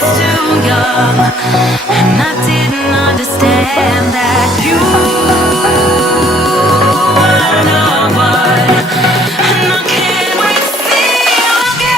was too young, and I didn't understand that you were the one, and I can't wait to see you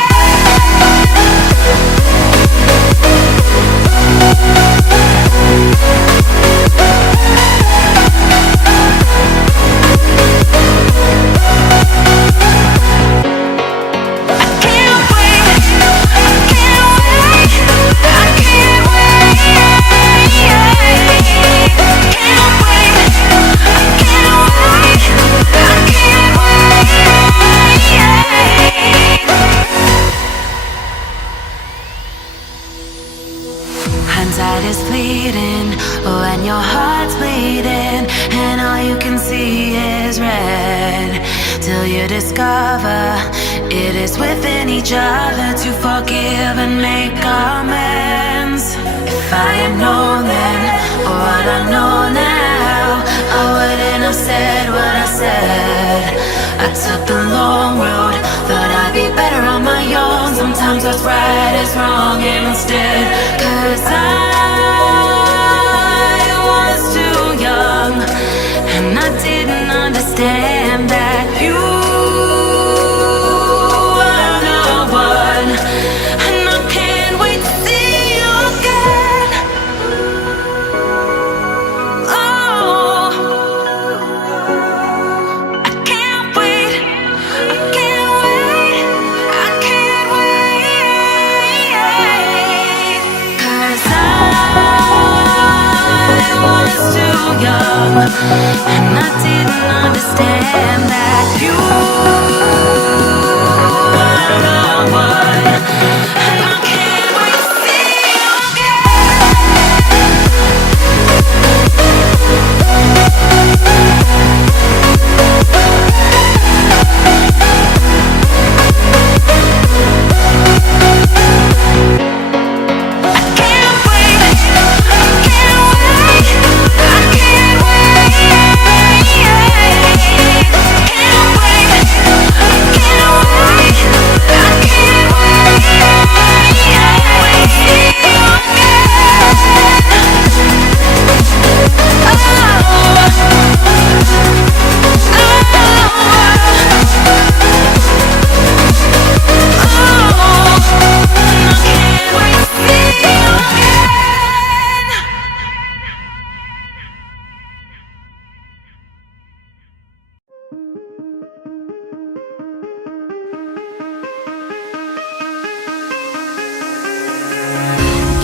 hindsight is fleeting when your heart's bleeding and all you can see is red, till you discover it is within each other to forgive and make amends. If I had known then what I know now, I wouldn't have said what I said. I took the long road, thought I'd be better on my own. Sometimes what's right is wrong instead, 'cause I was too young, and I didn't understand that you were the one, and I can't wait to see you again. Oh, I can't wait, I can't wait, I can't wait, 'cause I was too young, and I didn't understand that you were the one, and I can't wait to see you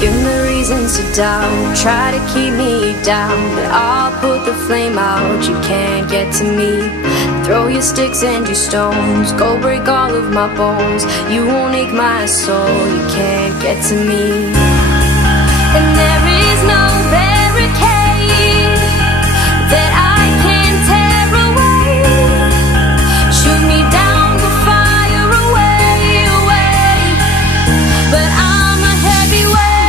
Give me reasons to doubt, try to keep me down, but I'll put the flame out, you can't get to me. Throw your sticks and your stones, go break all of my bones, you won't ache my soul, you can't get to me. And there is no barricade that I can tear away. Shoot me down, go fire away, away, but I'm a heavyweight,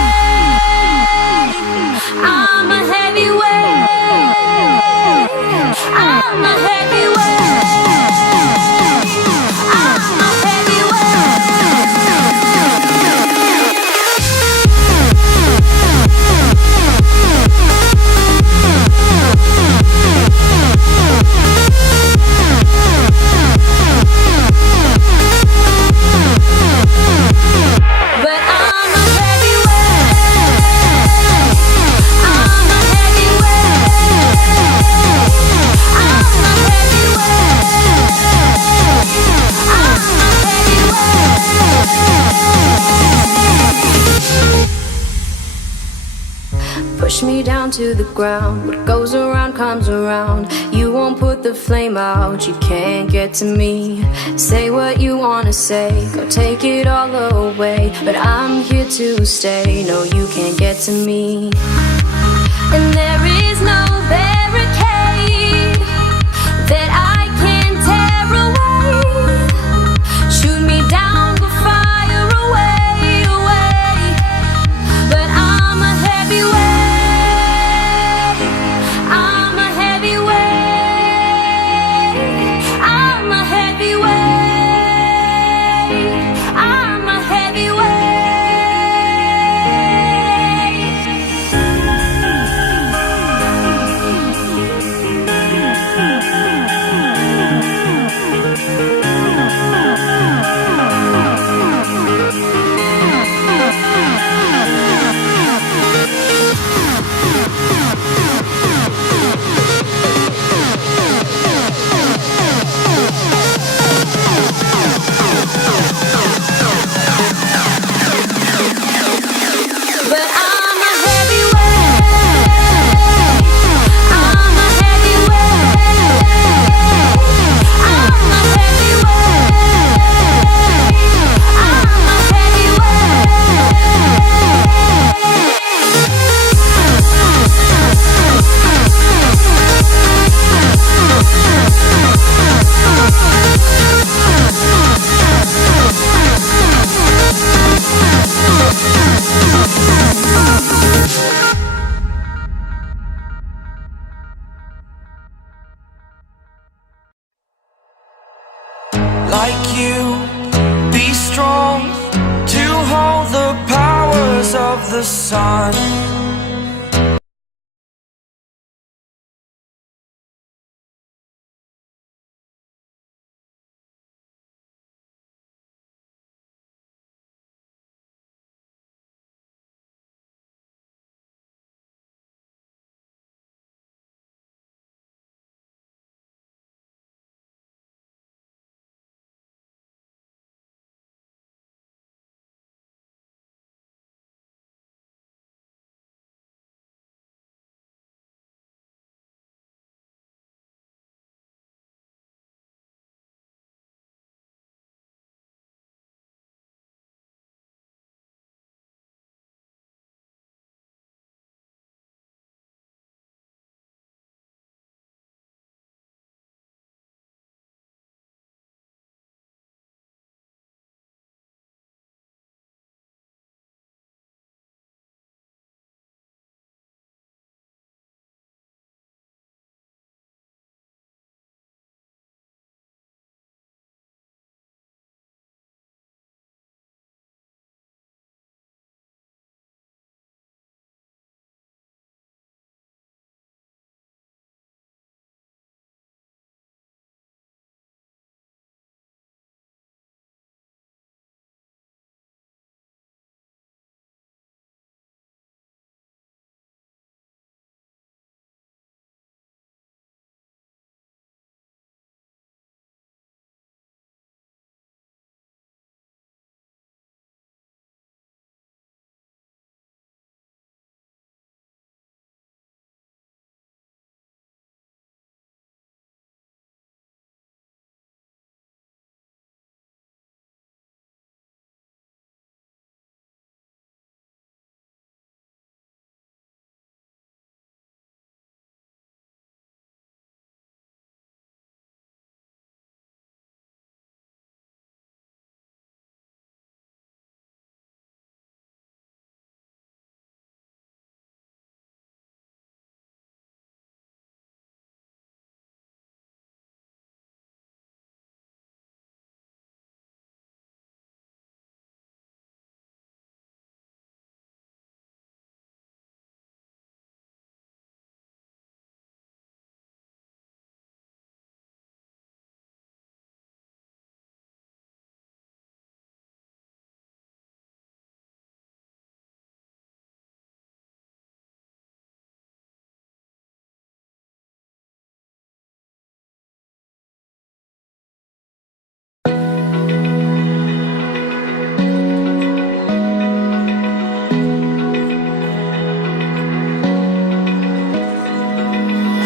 I'm a heavyweight, I'm a heavyweight, I'm a push me down to the ground. What goes around comes around. You won't put the flame out, you can't get to me. Say what you wanna say, go take it all away, but I'm here to stay, no you can't get to me. And there is no barricade that I can tear away. Shoot me down, go fire away, away, but I'm a heavyweight, I'm a heavyweight, I'm a heavyweight, I'm a heavyweight, you. Be strong to hold the powers of the sun.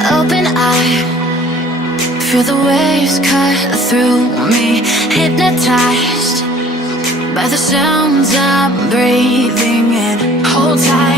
Open eye, feel the waves cut through me. Hypnotized by the sounds I'm breathing in. Hold tight.